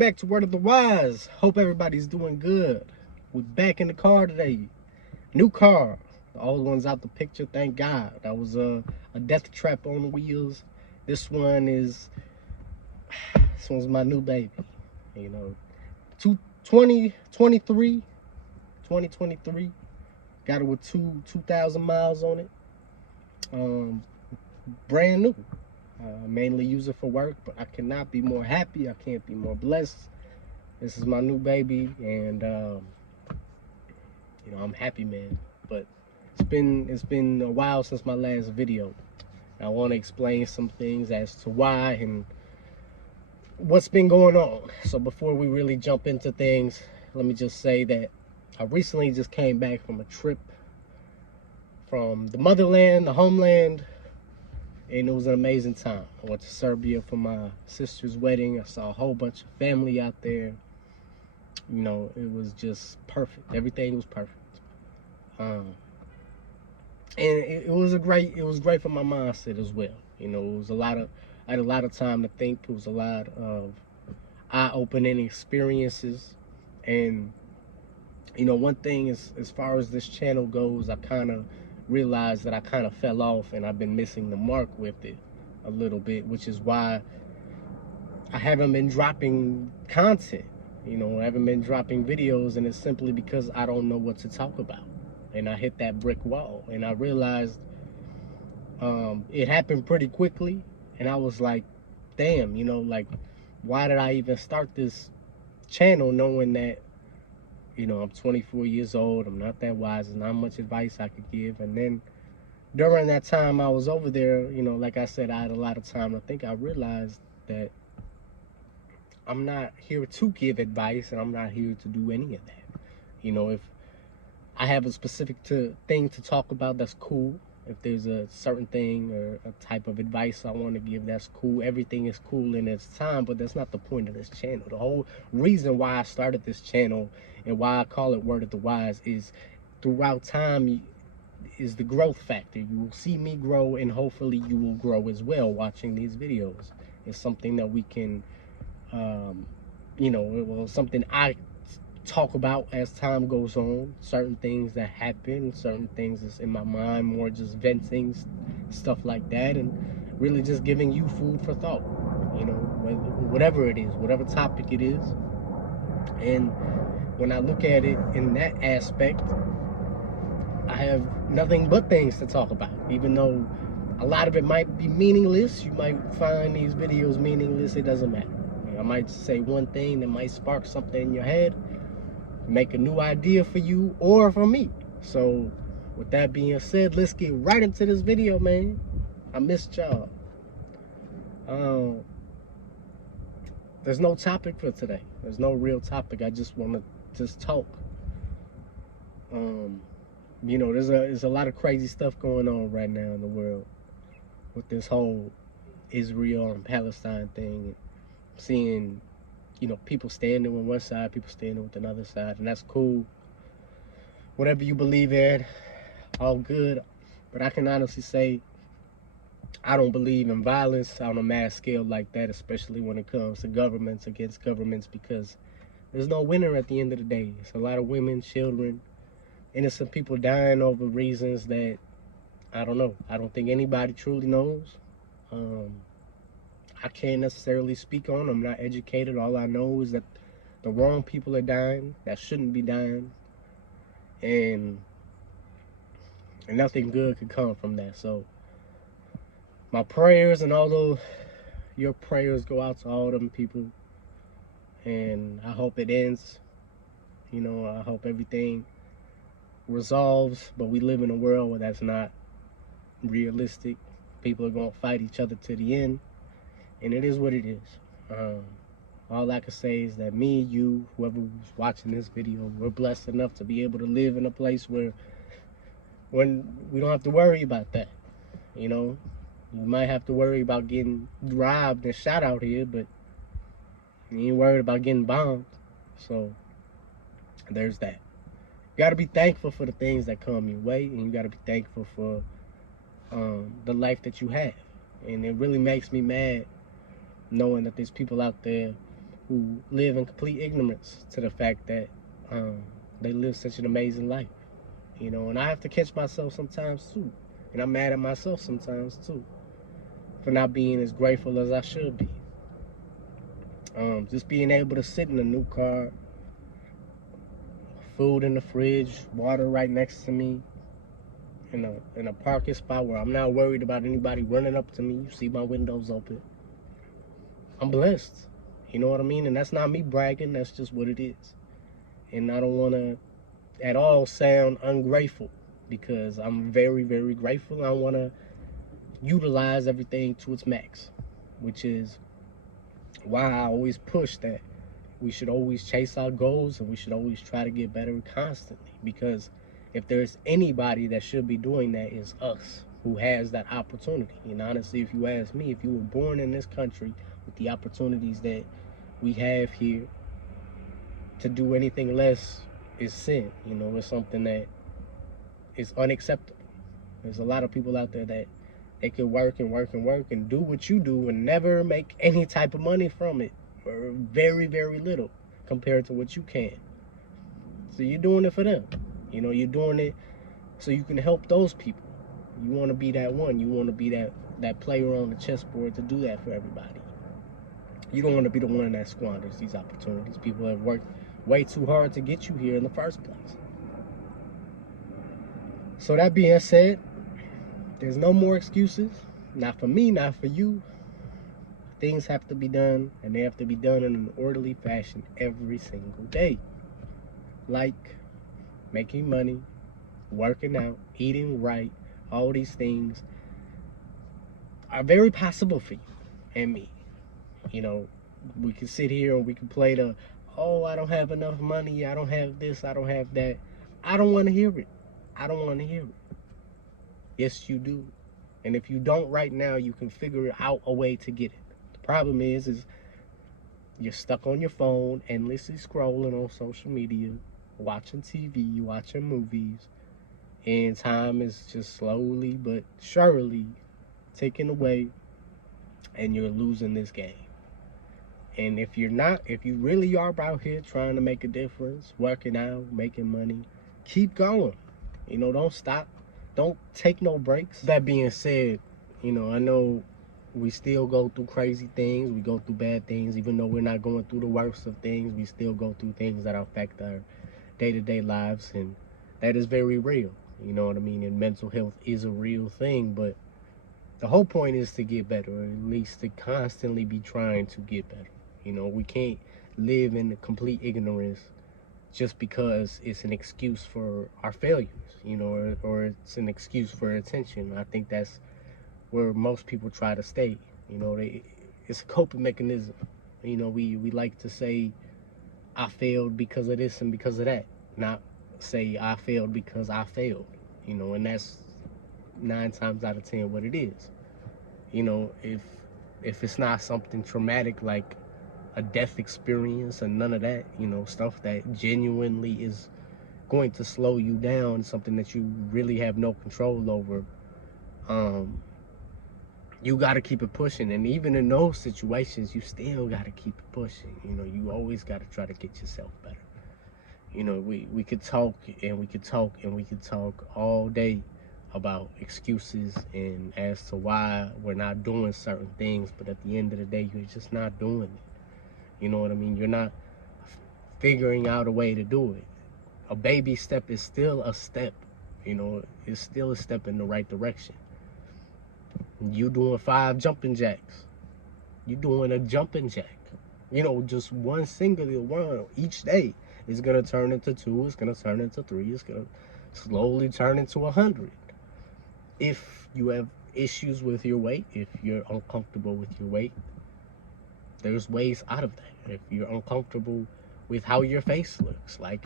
back to Word of the Wise. Hope everybody's doing good. We're back in the car today. New car. The old one's out the picture, thank God. That was a death trap on wheels. This one's my new baby. You know, 2023. Got it with 2,000 miles on it. Brand new. Mainly use it for work, but I cannot be more happy. I can't be more blessed. This is my new baby, and I'm happy, man. But it's been a while since my last video. I want to explain some things as to why and what's been going on. So before we really jump into things, let me just say that I recently just came back from a trip from the motherland, the homeland, and it was an amazing time. I went to Serbia for my sister's wedding. I saw a whole bunch of family out there. You know, it was just perfect. Everything was perfect. And it was great for my mindset as well. You know, I had a lot of time to think. It was a lot of eye-opening experiences. And one thing is, as far as this channel goes, I kind of realized that I kind of fell off and I've been missing the mark with it a little bit, which is why I haven't been dropping content. I haven't been dropping videos, and it's simply because I don't know what to talk about. And I hit that brick wall, and I realized it happened pretty quickly, and I was like, damn, like, why did I even start this channel knowing that I'm 24 years old, I'm not that wise, there's not much advice I could give. And then during that time I was over there, like I said, I had a lot of time to think. I realized that I'm not here to give advice, and I'm not here to do any of that. If I have a specific thing to talk about, that's cool. If there's a certain thing or a type of advice I want to give, that's cool. Everything is cool in its time, but that's not the point of this channel. The whole reason why I started this channel and why I call it Word of the Wise is throughout time is the growth factor. You will see me grow, and hopefully you will grow as well watching these videos. It's something that we can, something I talk about as time goes on. Certain things that happen, certain things that's in my mind, more just venting, stuff like that, and really just giving you food for thought, whatever it is, whatever topic it is. And when I look at it in that aspect, I have nothing but things to talk about. Even though a lot of it might be meaningless, you might find these videos meaningless, it doesn't matter. I might say one thing that might spark something in your head, make a new idea for you or for me. So with that being said, let's get right into this video, man. I missed y'all. There's no topic for today. There's no real topic. I just want to just talk. There's a lot of crazy stuff going on right now in the world with this whole Israel and Palestine thing. Seeing people standing with one side, people standing with another side, and that's cool. Whatever you believe in, all good. But I can honestly say I don't believe in violence on a mass scale like that, especially when it comes to governments against governments, because there's no winner at the end of the day. It's a lot of women, children, innocent people dying over reasons that I don't know. I don't think anybody truly knows. I can't necessarily speak on. I'm not educated. All I know is that the wrong people are dying that shouldn't be dying, and nothing good could come from that. So my prayers, and although your prayers go out to all them people, and I hope it ends. I hope everything resolves, but we live in a world where that's not realistic. People are going to fight each other to the end, and it is what it is. All I can say is that me, you, whoever's watching this video, we're blessed enough to be able to live in a place where when we don't have to worry about that. You might have to worry about getting robbed and shot out here, but you ain't worried about getting bombed. So there's that. You got to be thankful for the things that come your way, and you got to be thankful for the life that you have. And it really makes me mad knowing that there's people out there who live in complete ignorance to the fact that they live such an amazing life. And I have to catch myself sometimes too. And I'm mad at myself sometimes too for not being as grateful as I should be. Just being able to sit in a new car, food in the fridge, water right next to me, in a parking spot where I'm not worried about anybody running up to me. You see my windows open. I'm blessed. You know what I mean? And that's not me bragging. That's just what it is. And I don't want to at all sound ungrateful, because I'm very, very grateful. I want to utilize everything to its max, which is why I always push that we should always chase our goals and we should always try to get better constantly, because if there's anybody that should be doing that, is us, who has that opportunity. And honestly, if you ask me, if you were born in this country with the opportunities that we have here, to do anything less is sin. It's something that is unacceptable. There's a lot of people out there that they could work and work and work and do what you do and never make any type of money from it, or very, very little compared to what you can. So you're doing it for them. You're doing it so you can help those people. You want to be that one. You want to be that player on the chessboard to do that for everybody. You don't want to be the one that squanders these opportunities. People have worked way too hard to get you here in the first place. So that being said, there's no more excuses. Not for me, not for you. Things have to be done, and they have to be done in an orderly fashion every single day. Like making money, working out, eating right, all these things are very possible for you and me. We can sit here and we can play the, oh, I don't have enough money, I don't have this, I don't have that. I don't want to hear it. I don't want to hear it. Yes, you do. And if you don't right now, you can figure out a way to get it. The problem is you're stuck on your phone, endlessly scrolling on social media, watching TV, watching movies, and time is just slowly but surely taken away, and you're losing this game. And if you really are out here trying to make a difference, working out, making money, keep going. Don't stop. Don't take no breaks. That being said, I know we still go through crazy things. We go through bad things. Even though we're not going through the worst of things, we still go through things that affect our day-to-day lives. And that is very real. You know what I mean? And mental health is a real thing. But the whole point is to get better, or at least to constantly be trying to get better. We can't live in complete ignorance just because it's an excuse for our failures, or it's an excuse for attention. I think that's where most people try to stay. It's a coping mechanism. We like to say, I failed because of this and because of that, not say I failed because I failed, and that's 9 times out of 10 what it is. If it's not something traumatic like a death experience and none of that, stuff that genuinely is going to slow you down, something that you really have no control over, you got to keep it pushing. And even in those situations, you still got to keep it pushing. You always got to try to get yourself better. We could talk and we could talk and we could talk all day about excuses and as to why we're not doing certain things, but at the end of the day, you're just not doing it. You know what I mean? You're not figuring out a way to do it. A baby step is still a step. It's still a step in the right direction. You doing 5 jumping jacks. You doing a jumping jack. Just one singular one each day is going to turn into 2. It's going to turn into 3. It's going to slowly turn into 100. If you have issues with your weight, if you're uncomfortable with your weight, there's ways out of that. If you're uncomfortable with how your face looks, like,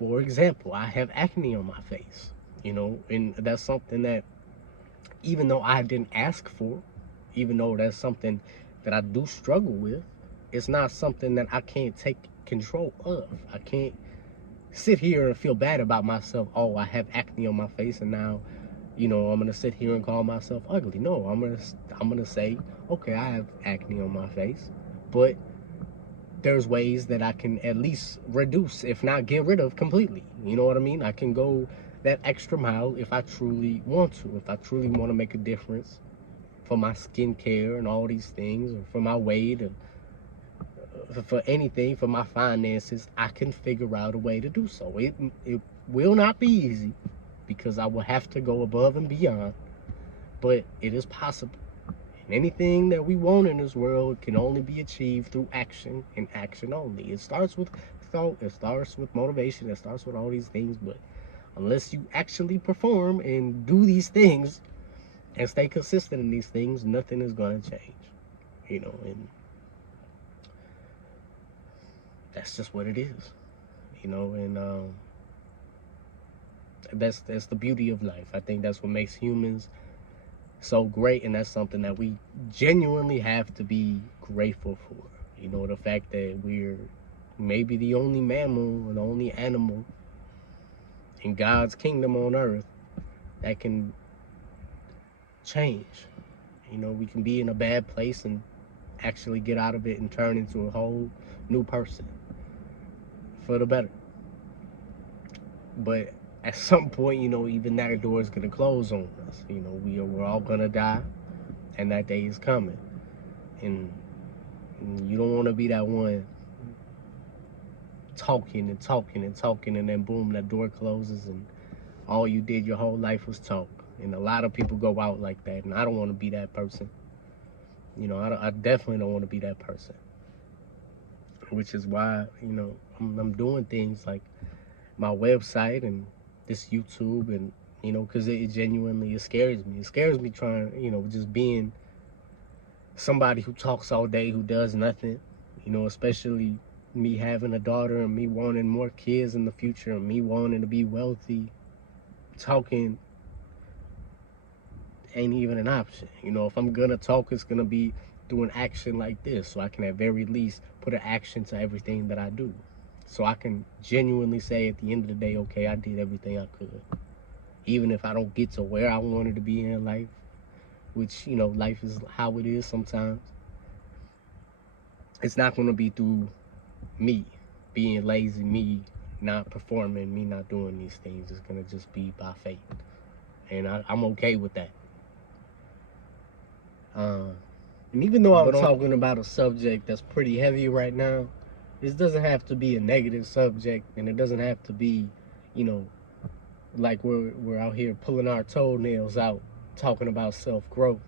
for example, I have acne on my face, and that's something that, even though I didn't ask for, even though that's something that I do struggle with, it's not something that I can't take control of. I can't sit here and feel bad about myself. Oh, I have acne on my face, and now, I'm gonna sit here and call myself ugly. No, I'm gonna say, okay, I have acne on my face, but there's ways that I can at least reduce, if not get rid of completely. You know what I mean? I can go that extra mile if I truly want to, if I truly want to make a difference for my skincare and all these things, or for my weight, or for anything, for my finances. I can figure out a way to do so. It will not be easy because I will have to go above and beyond, but it is possible. And anything that we want in this world can only be achieved through action, and action only. It starts with thought, it starts with motivation, it starts with all these things, but unless you actually perform and do these things and stay consistent in these things, nothing is going to change. And that's just what it is. And that's the beauty of life. I think that's what makes humans so great, and that's something that we genuinely have to be grateful for. The fact that we're maybe the only mammal or the only animal in God's kingdom on earth that can change. We can be in a bad place and actually get out of it and turn into a whole new person for the better. But at some point, even that door is going to close on us. We're all going to die, and that day is coming. And you don't want to be that one talking and talking and talking, and then boom, that door closes, and all you did your whole life was talk. And a lot of people go out like that, and I don't want to be that person. I definitely don't want to be that person. Which is why, I'm doing things like my website and this YouTube, and because it genuinely, it scares me. It scares me trying, just being somebody who talks all day, who does nothing. Especially me having a daughter and me wanting more kids in the future and me wanting to be wealthy. Talking ain't even an option. If I'm gonna talk, it's gonna be through an action like this, so I can at very least put an action to everything that I do. So I can genuinely say at the end of the day, okay, I did everything I could. Even if I don't get to where I wanted to be in life, which, life is how it is sometimes. It's not going to be through me being lazy, me not performing, me not doing these things. It's going to just be by faith. And I'm okay with that. And even though I'm talking about a subject that's pretty heavy right now, this doesn't have to be a negative subject, and it doesn't have to be, like we're out here pulling our toenails out talking about self-growth.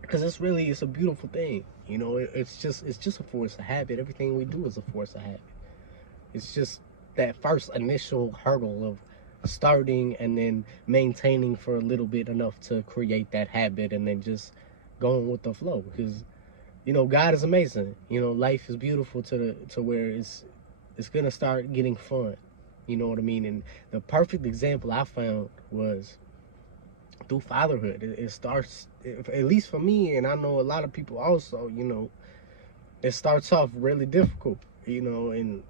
Because it's a beautiful thing. It's just a force of habit. Everything we do is a force of habit. It's just that first initial hurdle of starting and then maintaining for a little bit enough to create that habit, and then just going with the flow. Because God is amazing. Life is beautiful to where it's gonna start getting fun. You know what I mean? And the perfect example I found was through fatherhood. It starts, at least for me, and I know a lot of people also. It starts off really difficult. And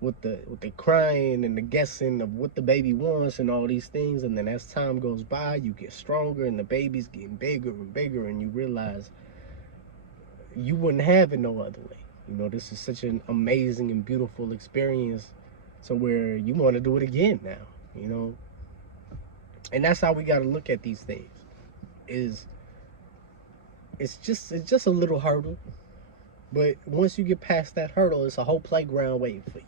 with the crying and the guessing of what the baby wants and all these things, and then as time goes by, you get stronger, and the baby's getting bigger and bigger, and you realize you wouldn't have it no other way. This is such an amazing and beautiful experience, to where you want to do it again now. And that's how we got to look at these things. It's just a little hurdle, but once you get past that hurdle, it's a whole playground waiting for you.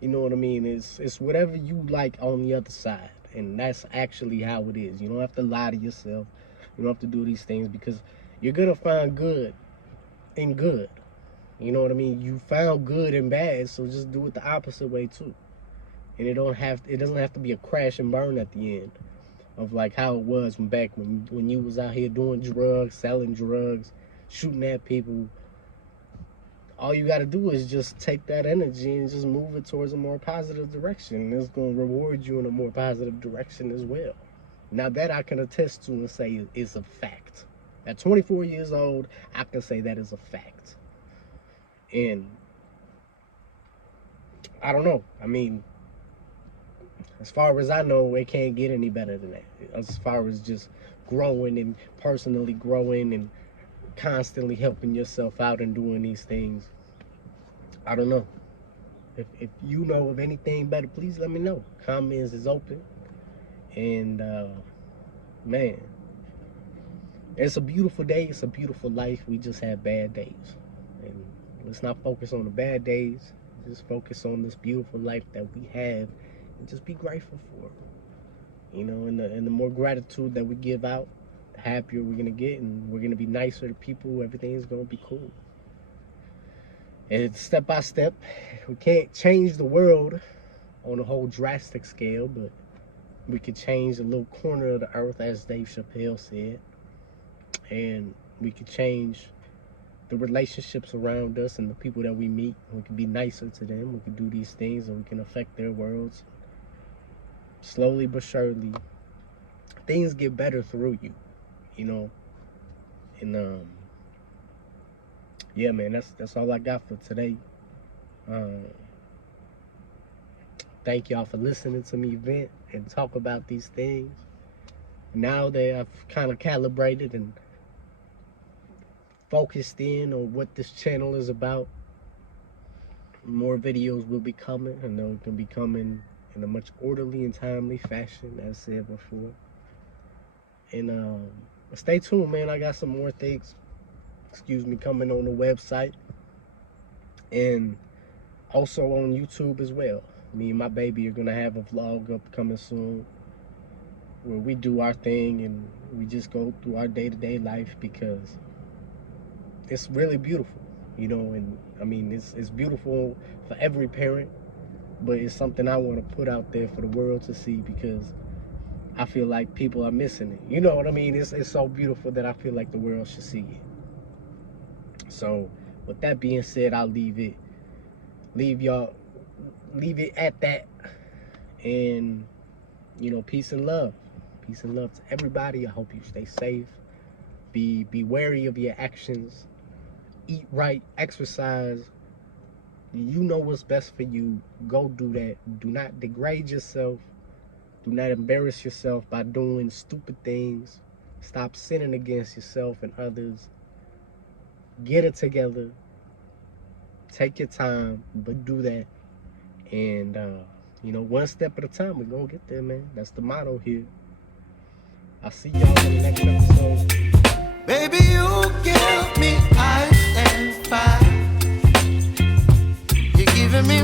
You know what I mean? It's whatever you like on the other side, and that's actually how it is. You don't have to lie to yourself. You don't have to do these things, because you're gonna find good in good. You know what I mean? You found good and bad, so just do it the opposite way too. And it doesn't have to be a crash and burn at the end, of like how it was when you was out here doing drugs, selling drugs, shooting at people. All you got to do is just take that energy and just move it towards a more positive direction. It's going to reward you in a more positive direction as well. Now, that I can attest to and say is a fact. At 24 years old, I can say that is a fact. And I don't know. I mean, as far as I know, it can't get any better than that. As far as just growing and personally growing and constantly helping yourself out and doing these things. I don't know. If you know of anything better, please let me know. Comments is open. And man, it's a beautiful day. It's a beautiful life. We just have bad days. And let's not focus on the bad days. Just focus on this beautiful life that we have and just be grateful for it. You know, and the more gratitude that we give out, the happier we're gonna get, and we're gonna be nicer to people. Everything's gonna be cool. And it's step by step. We can't change the world on a whole drastic scale, but we could change a little corner of the earth, as Dave Chappelle said. And we could change the relationships around us and the people that we meet. We can be nicer to them. We can do these things, and we can affect their worlds. Slowly but surely, things get better through you, you know. And yeah, man, that's all I got for today. Thank y'all for listening to me vent and talk about these things. Now that I've kind of calibrated and focused in on what this channel is about, more videos will be coming, and they'll be coming in a much orderly and timely fashion, as said before. And stay tuned, man. I got some more things, coming on the website and also on YouTube as well. Me and my baby are gonna have a vlog up coming soon where we do our thing and we just go through our day-to-day life, because it's really beautiful, you know. And I mean, it's beautiful for every parent, but it's something I want to put out there for the world to see, because I feel like people are missing it. You know what I mean? It's so beautiful that I feel like the world should see it. So with that being said, I'll leave it at that. And you know, peace and love to everybody. I hope you stay safe. Be wary of your actions. Eat right, exercise. You know what's best for you. Go do that. Do not degrade yourself. Do not embarrass yourself by doing stupid things. Stop sinning against yourself and others. Get it together. Take your time, but do that. And you know, one step at a time, we're gonna get there, man. That's the motto here. I'll see y'all in the next episode. Baby, you give me ice and fire. You're giving me